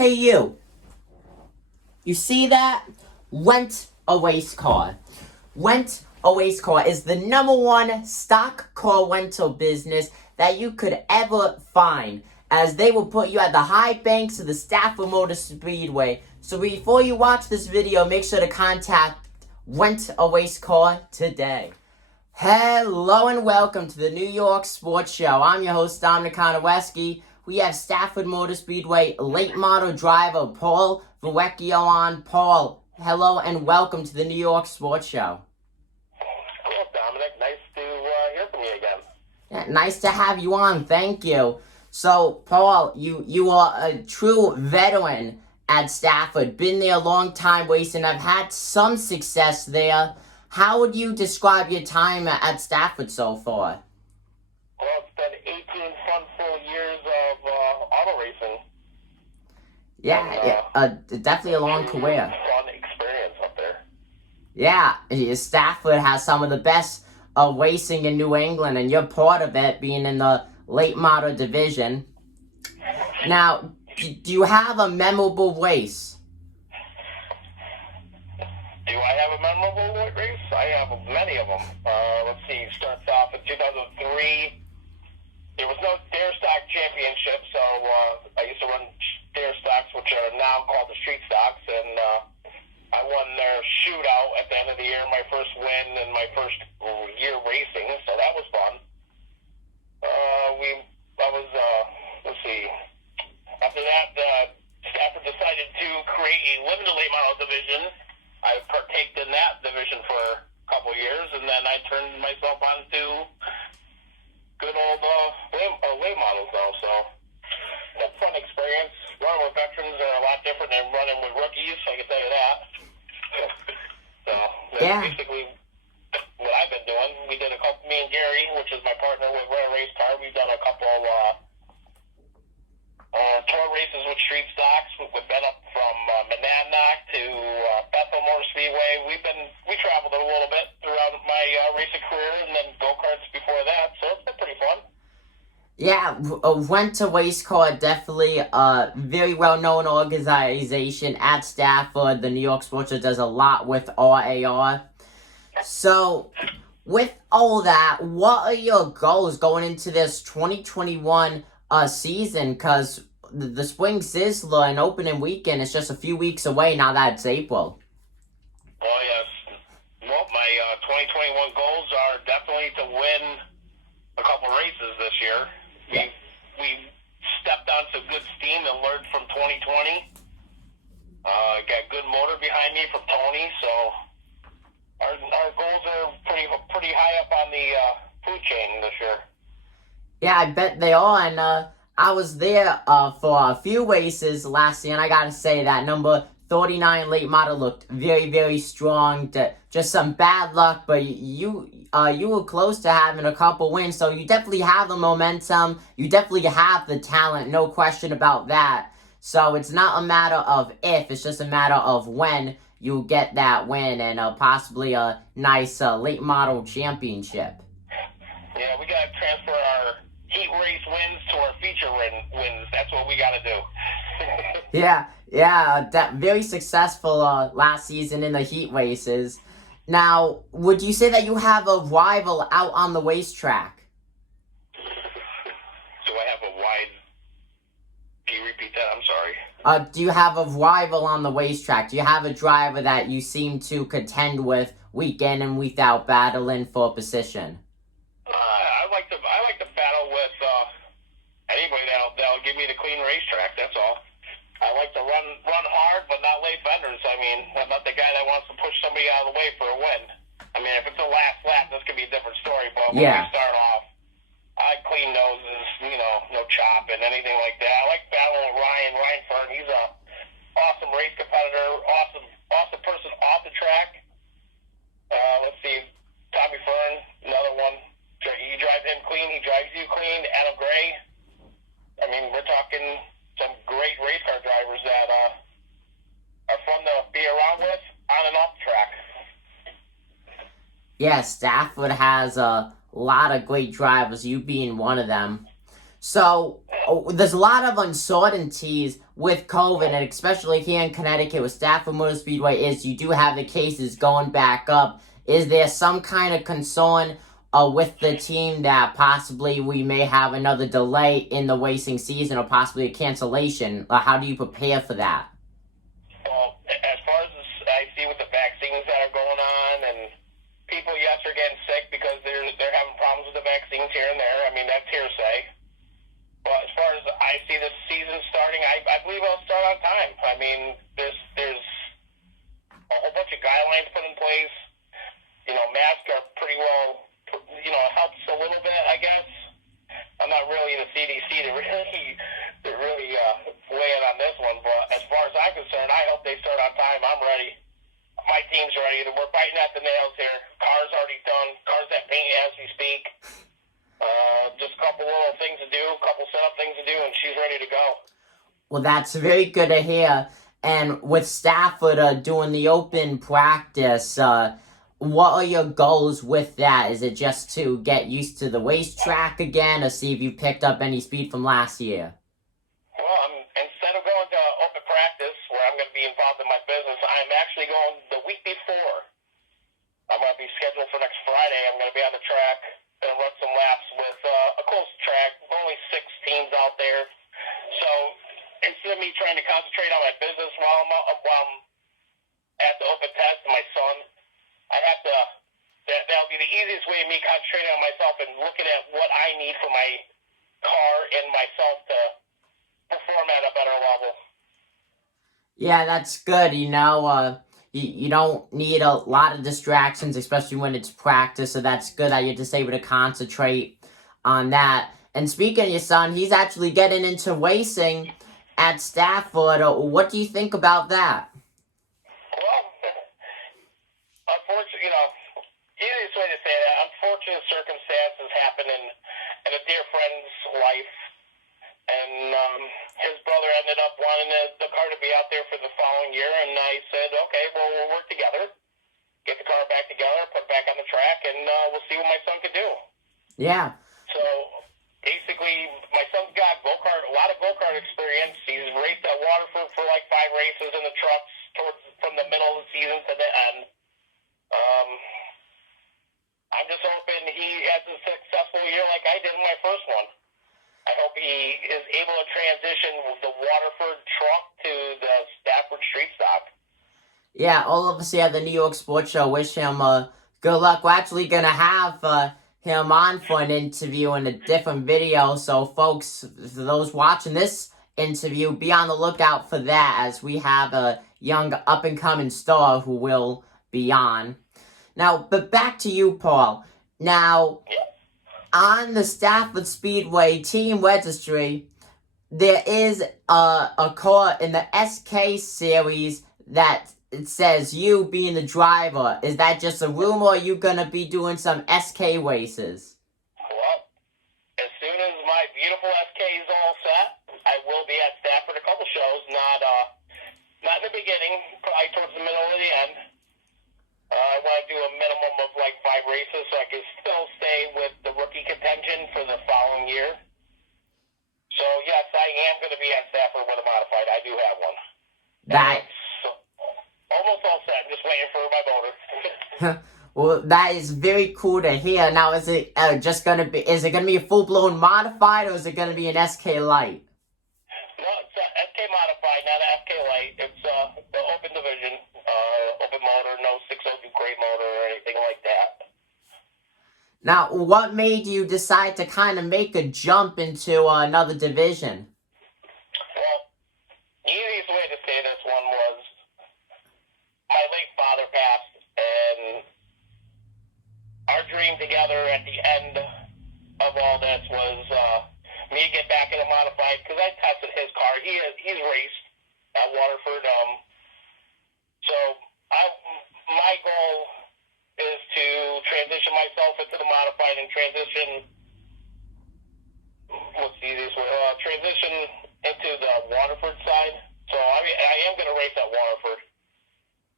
Hey you, you see that? Rent a race car. Rent a race car is the #1 stock car rental business that you could ever find, as they will put you at the high banks of the Stafford Motor Speedway. So before you watch this video, make sure to contact Rent a Race Car today. Hello and welcome to the New York Sports Show. I'm your host, Dominic Konowski. We have Stafford Motor Speedway late model driver Paul Varricchio on. Paul, hello and welcome to the New York Sports Show. Hello, Dominic. Nice to hear from you again. Yeah, nice to have you on. Thank you. So, Paul, you are a true veteran at Stafford. Been there a long time racing. I've had some success there. How would you describe your time at Stafford so far? Well, it's been 18 fun, full years of auto racing. Definitely a long career. Fun experience up there. Yeah, Stafford has some of the best racing in New England, and you're part of it, being in the late model division. Now, do you have a memorable race? Do I have a memorable race? I have many of them. Let's see. Starts off in 2003. There was no dare stock championship, so I used to run dare stocks, which are now called the street stocks, and I won their shootout at the end of the year, my first win and my first year racing, so that was fun. Let's see. After that, Stafford decided to create a limited late model division. I partaked in that division for a couple years, and then I turned myself on to good old late models now. So that's a fun experience. Running with veterans are a lot different than running with rookies, I can tell you that. So that's basically what I've been doing. We did me and Gary, which is my partner with Run a Race Car, we've done a couple tour races with street stocks. We've been up from Monadnock to Bethel Motor Speedway. We traveled a little bit throughout my racing career, and then go-karts before that, so it's been pretty fun. Yeah, Rent a Race Car, definitely a very well-known organization at Stafford. The New York Sports Show does a lot with RAR. So, with all that, what are your goals going into this 2021 season? Because the Spring Sizzler and opening weekend is just a few weeks away now that it's April. Oh, yes. Well, my 2021 goals are definitely to win a couple races this year. We stepped on some good steam and learned from 2020. Got good motor behind me from Tony, so our goals are pretty high up on the food chain this year. Yeah, I bet they are, and I was there for a few races last year, and I gotta say that number 39 late model looked very, very strong. Just some bad luck, but you were close to having a couple wins, so you definitely have the momentum. You definitely have the talent, no question about that. So it's not a matter of if, it's just a matter of when you get that win and possibly a nice late model championship. Yeah, we gotta transfer our heat race wins to our feature wins. That's what we gotta do. That very successful last season in the heat races. Now, would you say that you have a rival out on the racetrack? Do I have a wide? Can you repeat that? I'm sorry. Do you have a rival on the racetrack? Do you have a driver that you seem to contend with week in and week out, battling for position? I like to battle with anybody that'll give me the clean racetrack. That's all. I like to run hard, but not late benders. I mean, I'm not the guy that wants to push somebody out of the way for a win. I mean, if it's the last lap, this could be a different story. But when we start off, I like clean noses, no chop and anything like that. I like battling with Ryan Fern. He's a awesome race competitor, awesome person off the track. Let's see, Tommy Fern, another one. You drive him clean, he drives you clean. Adam Gray. I mean, we're talking some great race car drivers that are fun to be around with on and off the track. Yeah, Stafford has a lot of great drivers, you being one of them. So, there's a lot of uncertainties with COVID, and especially here in Connecticut with Stafford Motor Speedway, is you do have the cases going back up. Is there some kind of concern with the team that possibly we may have another delay in the racing season or possibly a cancellation? How do you prepare for that? Well, as far as I see with the vaccines that are going on, and people, yes, are getting sick because they're having problems with the vaccines here and there. I mean, that's hearsay. But as far as I see this season starting, I believe it'll start on time. I mean, there's a whole bunch of guidelines put in place. You know, masks are pretty well, you know, it helps a little bit, I guess. I'm not really the CDC to really weigh in on this one, but as far as I'm concerned, I hope they start on time. I'm ready. My team's ready. We're fighting at the nails here. Car's already done. Car's at paint as we speak. Just a couple little things to do, a couple setup things to do, and she's ready to go. Well, that's very good to hear. And with Stafford doing the open practice, what are your goals with that? Is it just to get used to the racetrack again, or see if you picked up any speed from last year? Well, instead of going to open practice, where I'm going to be involved in my business, I'm actually going the week before. I'm going to be scheduled for next Friday. I'm going to be on the track and run some laps with a close track. Only 6 teams out there. So instead of me trying to concentrate on my business while I'm at the open test and my son, I have to, that'll be the easiest way of me concentrating on myself and looking at what I need for my car and myself to perform at a better level. Yeah, that's good. You know, you don't need a lot of distractions, especially when it's practice, so that's good that you're just able to concentrate on that. And speaking of your son, he's actually getting into racing at Stafford. What do you think about that? Well, unfortunately, you know, easiest way to say that, unfortunate circumstances happen in a dear friend's life, and his brother ended up wanting the car to be out there for the following year, and I said, okay, well, we'll work together, get the car back together, put it back on the track, and we'll see what my son can do. Yeah. So basically, my son's got a lot of go-kart experience. He's raced at Waterford for like 5 races in the trucks from the middle of the season to the end. I'm just hoping he has a successful year like I did in my first one. I hope he is able to transition the Waterford truck to the Stafford Street Stock. Yeah, all of us here at the New York Sports Show wish him good luck. We're actually going to have him on for an interview in a different video. So, folks, for those watching this interview, be on the lookout for that, as we have a young up-and-coming star who will be on. Now, but back to you, Paul. Now, on the Stafford Speedway team registry, there is a car in the SK series that it says you being the driver. Is that just a rumor, or are you going to be doing some SK races? Well, as soon as my beautiful SK is all set, I will be at Stafford a couple shows, not in the beginning, probably towards the middle of the end. I want to do a minimum of like 5 races so I can still stay with the rookie contention for the following year. So, yes, I am going to be at Stafford with a modified. I do have one. It's almost all set. I'm just waiting for my motor. Well, that is very cool to hear. Now, is it just going to be, is it going to be a full-blown modified, or is it going to be an SK Light? No, it's a SK modified, not an SK Light. It's the open division, open motor, no 602 crate motor or anything like that. Now, what made you decide to kind of make a jump into another division? Well, the easiest way to say this one was my late father passed, and our dream together at the end of all this was me to get back in a modified, because I tested his car. He's raced at Waterford. So my goal is to transition myself into the modified and transition, what's the easiest way? Transition into the Waterford side. So I am going to race at Waterford.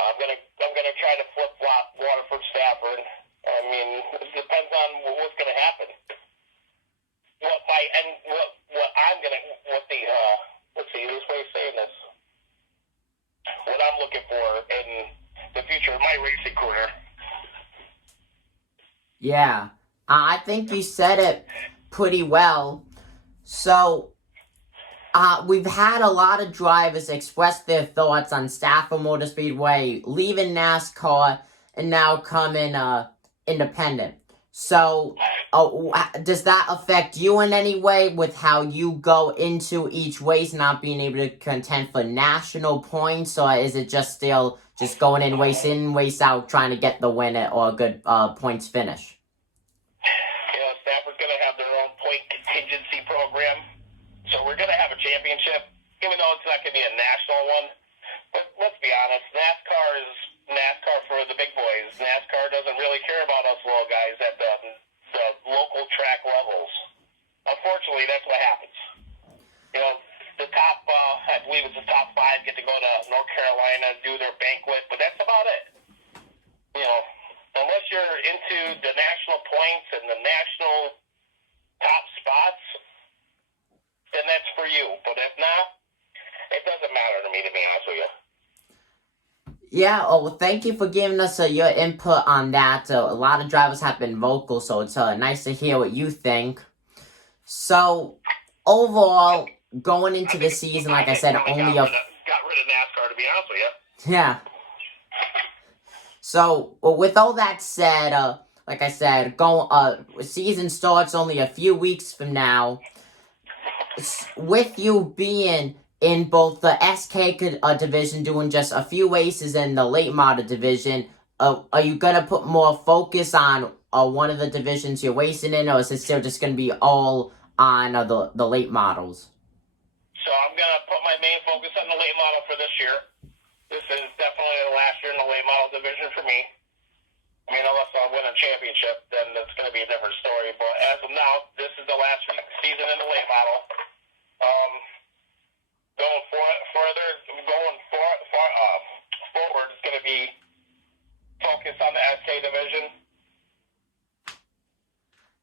I'm gonna try to flip flop Waterford Stafford. I mean, it depends on what's going to happen. What I'm going to Yeah, I think you said it pretty well. So, we've had a lot of drivers express their thoughts on Stafford Motor Speedway leaving NASCAR and now coming independent. So, does that affect you in any way with how you go into each race, not being able to contend for national points, or is it just still just going in, race out, trying to get the win or a good points finish? Stafford's going to have their own point contingency program. So we're going to have a championship, even though it's not going to be a national one. But let's be honest, NASCAR is NASCAR for the big boys. NASCAR doesn't really care about us little guys at the local track levels. Unfortunately, that's what happens. The top, I believe it's the top 5 get to go to North Carolina, do their banquet, but that's about it. Unless you're into the national points and the national top spots, then that's for you. But if not, it doesn't matter to me, to be honest with you. Yeah, well, thank you for giving us your input on that. A lot of drivers have been vocal, so it's nice to hear what you think. So, overall, going into the season, like I said, only got rid of NASCAR, to be honest with you. Yeah. So, with all that said, like I said, season starts only a few weeks from now. With you being in both the SK division, doing just a few races in the late model division, are you going to put more focus on one of the divisions you're racing in, or is it still just going to be all on the late models? So I'm going to put my main focus on the late model for this year. This is definitely the last year in the late model division for me. I mean, unless I win a championship, then it's going to be a different story. But as of now, this is the last season in the late model. Forward, it's going to be focused on the SK division.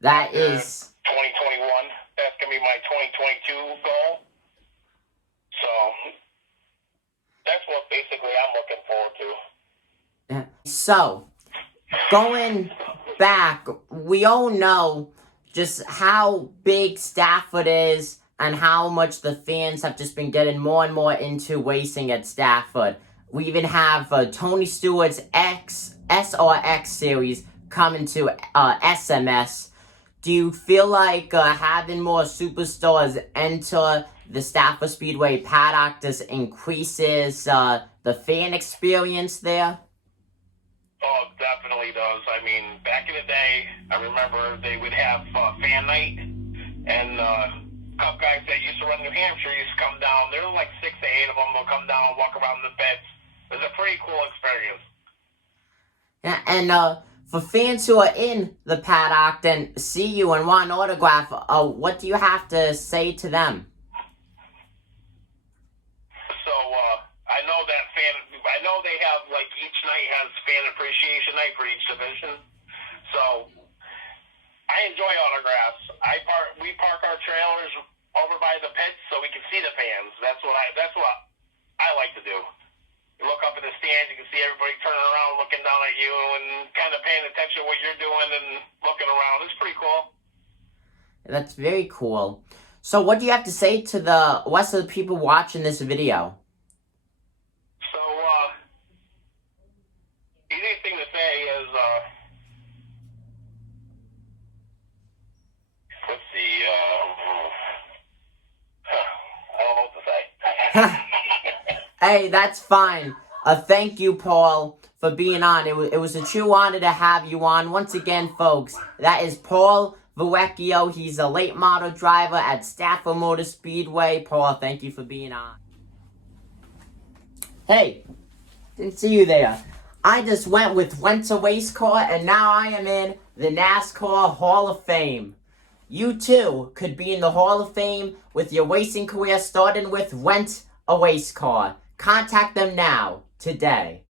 That is 2021. That's going to be my 2022 goal. So that's what basically I'm looking forward to. Yeah. So, going back, we all know just how big Stafford is and how much the fans have just been getting more and more into racing at Stafford. We even have Tony Stewart's SRX series coming to SMS. Do you feel like having more superstars enter the Stafford Speedway paddock just increases the fan experience there? Oh, it definitely does. I mean, back in the day, I remember they would have fan night, and Cup guys that used to run New Hampshire used to come down. There were like 6 to 8 of them. They'll come down, walk around the beds. It was a pretty cool experience. Yeah, and for fans who are in the paddock and see you and want an autograph, what do you have to say to them? So I know they have, like, each night has fan appreciation night for each division. So I enjoy autographs. We park our trailers over by the pits so we can see the fans. That's what I like to do. You look up in the stands, you can see everybody turning around, looking down at you, and kind of paying attention to what you're doing and looking around. It's pretty cool. That's very cool. So what do you have to say to the rest of the people watching this video? So, easy thing to say is, let's see, I don't know what to say. Hey, that's fine. Thank you, Paul, for being on. It was a true honor to have you on. Once again, folks, that is Paul Varricchio. He's a late model driver at Stafford Motor Speedway. Paul, thank you for being on. Hey, didn't see you there. I just went to race car, and now I am in the NASCAR Hall of Fame. You too could be in the Hall of Fame with your racing career starting with Rent a Race Car. Contact them now, today.